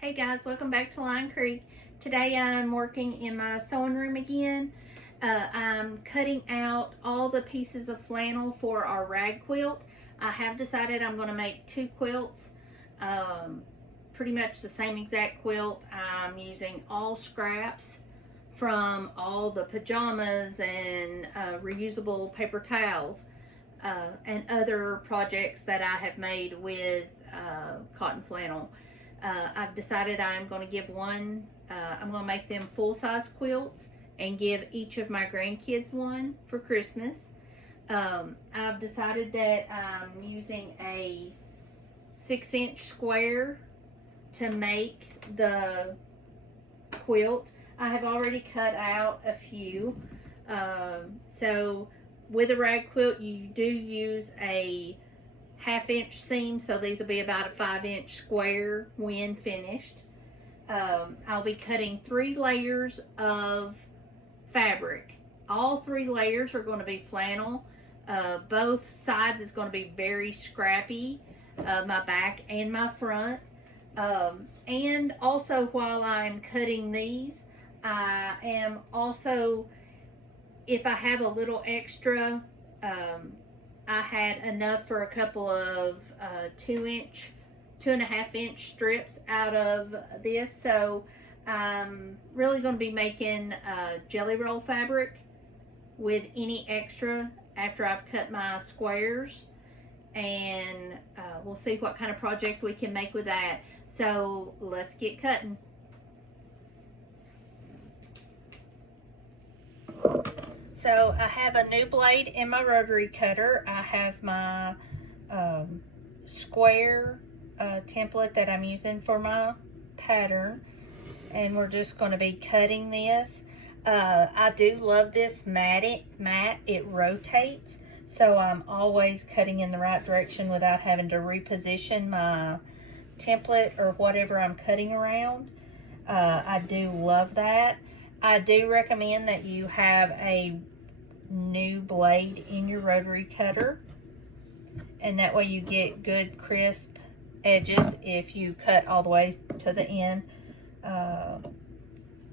Hey guys, welcome back to Lion Creek. Today I'm working in my sewing room again. I'm cutting out all the pieces of flannel for our rag quilt. I have decided I'm going to make two quilts, pretty much the same exact quilt. I'm using all scraps from all the pajamas and reusable paper towels and other projects that I have made with cotton flannel. I've decided I'm going to give I'm going to make them full-size quilts and give each of my grandkids one for Christmas. I've decided that I'm using a 6-inch square to make the quilt. I have already cut out a few. So with a rag quilt, you do use a 1/2 inch seam, so these will be about a 5-inch square when finished. I'll be cutting 3 layers of fabric. All 3 layers are going to be flannel. Both sides is going to be very scrappy, my back and my front. And also while I'm cutting these, I am also, if I have a little extra, I had enough for a couple of 2.5-inch strips out of this. So I'm really going to be making jelly roll fabric with any extra after I've cut my squares. And we'll see what kind of project we can make with that. So let's get cutting. So I have a new blade in my rotary cutter. I have my square template that I'm using for my pattern, and we're just going to be cutting this. I do love this mat. It rotates, so I'm always cutting in the right direction without having to reposition my template or whatever I'm cutting around. I do love that. I do recommend that you have a new blade in your rotary cutter, and that way you get good crisp edges if you cut all the way to the end.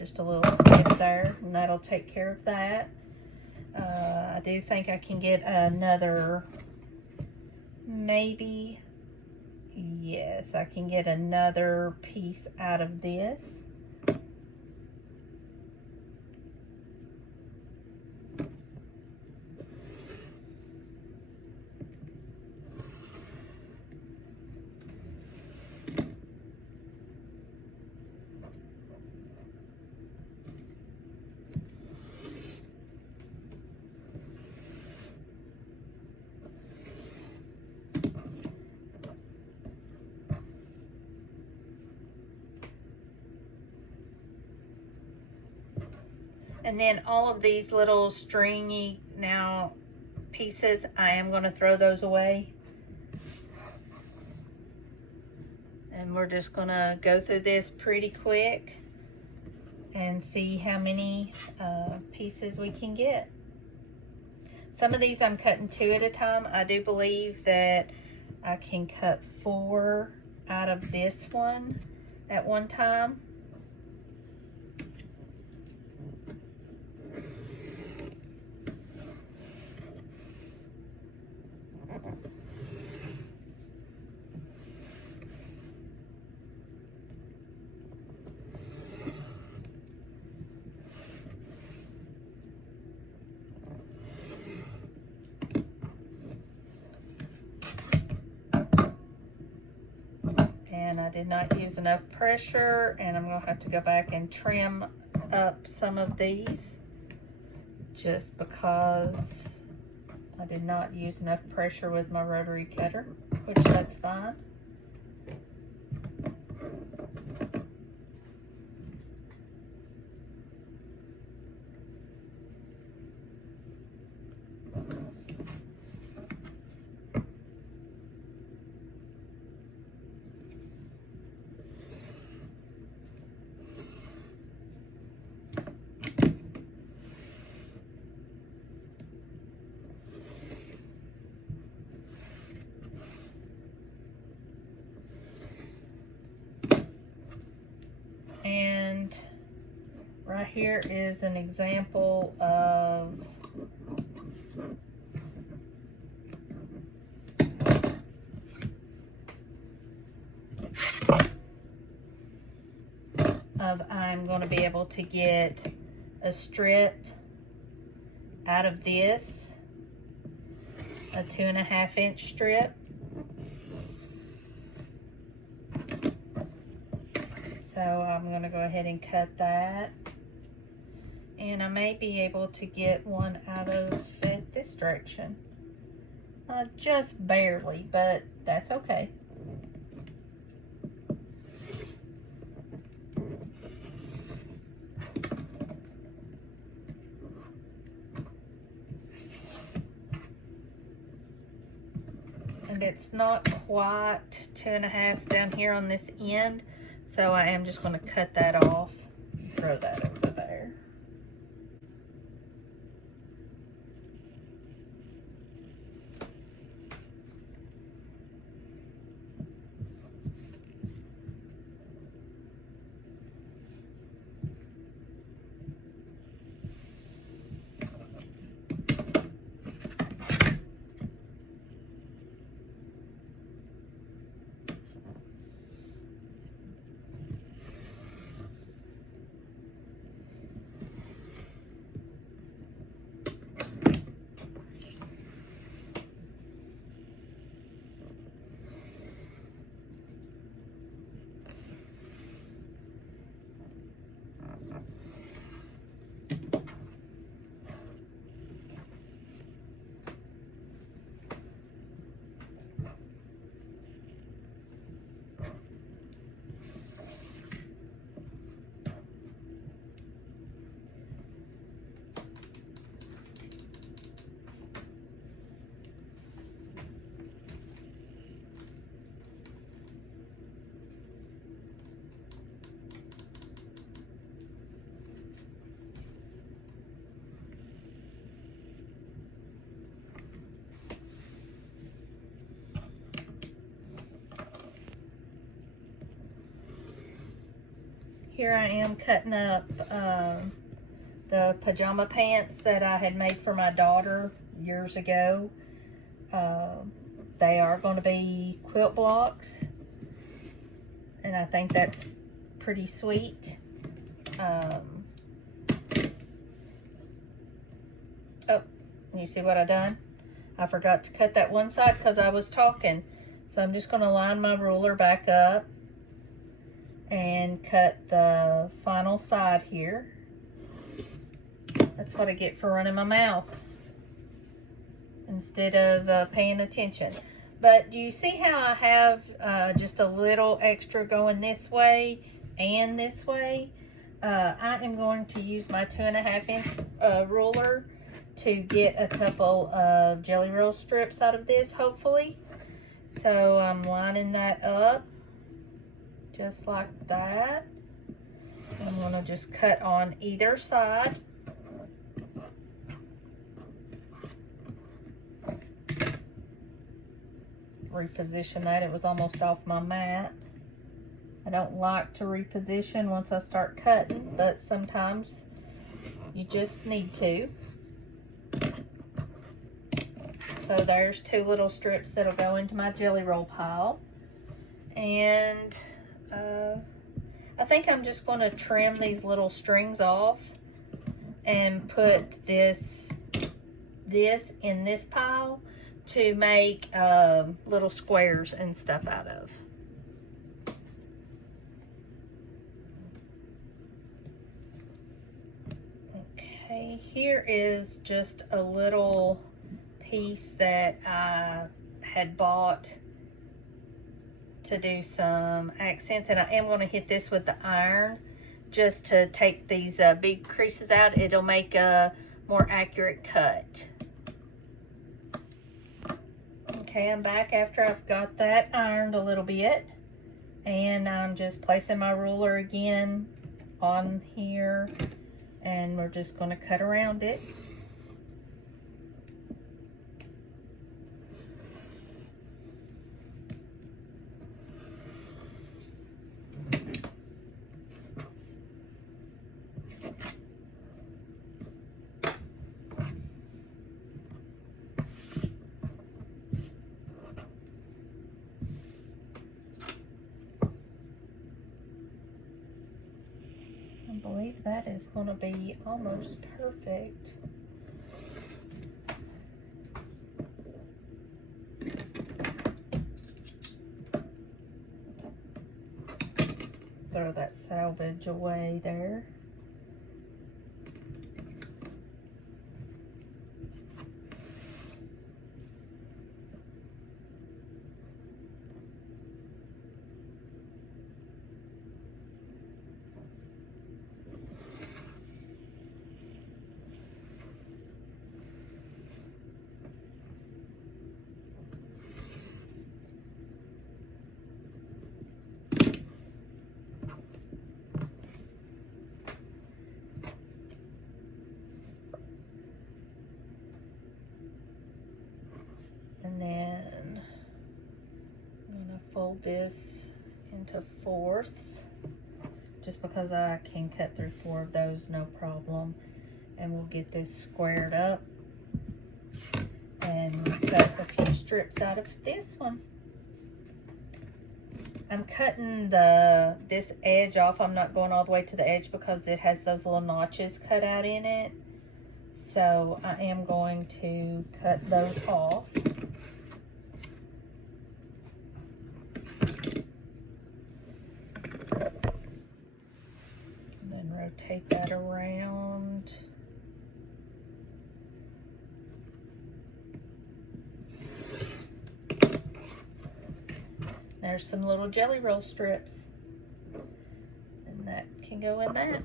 Just a little snip there, and that'll take care of that. I do think I can get another, maybe, yes, I can get another piece out of this. And then all of these little stringy now pieces, I am going to throw those away. And we're just going to go through this pretty quick and see how many pieces we can get. Some of these I'm cutting 2 at a time. I do believe that I can cut 4 out of this one at one time. And I did not use enough pressure, and I'm going to have to go back and trim up some of these just because I did not use enough pressure with my rotary cutter, which that's fine. And right here is an example of I'm going to be able to get a strip out of this, a 2.5-inch strip. So I'm going to go ahead and cut that. And I may be able to get one out of it this direction. Just barely, but that's okay. And it's not quite 2.5 down here on this end, so I am just going to cut that off and throw that over there. Here I am cutting up the pajama pants that I had made for my daughter years ago. They are going to be quilt blocks, and I think that's pretty sweet. Oh, you see what I done? I forgot to cut that one side because I was talking. So I'm just going to line my ruler back up and cut the final side here. That's what I get for running my mouth instead of paying attention. But do you see how I have just a little extra going this way and this way? I am going to use my 2.5-inch ruler to get a couple of jelly roll strips out of this, hopefully. So I'm lining that up just like that. I'm going to just cut on either side. Reposition that. It was almost off my mat. I don't like to reposition once I start cutting, but sometimes you just need to. So there's 2 little strips that'll go into my jelly roll pile. And I think I'm just going to trim these little strings off and put this in this pile to make little squares and stuff out of. Okay, here is just a little piece that I had bought to do some accents, and I am going to hit this with the iron just to take these big creases out. It'll make a more accurate cut. Okay, I'm back after I've got that ironed a little bit, and I'm just placing my ruler again on here, and we're just going to cut around it. believe that is going to be almost perfect. Throw that salvage away there. And then I'm going to fold this into fourths, just because I can cut through 4 of those no problem. And we'll get this squared up and cut a few strips out of this one. I'm cutting this edge off. I'm not going all the way to the edge because it has those little notches cut out in it. So I am going to cut those off. And then rotate that around. There's some little jelly roll strips, and that can go in that.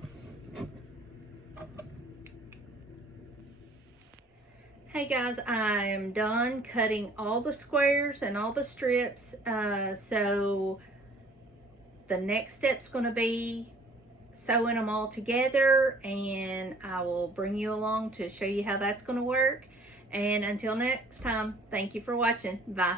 Hey guys, I am done cutting all the squares and all the strips. So the next step's going to be sewing them all together, and I will bring you along to show you how that's going to work. And until next time, thank you for watching. Bye.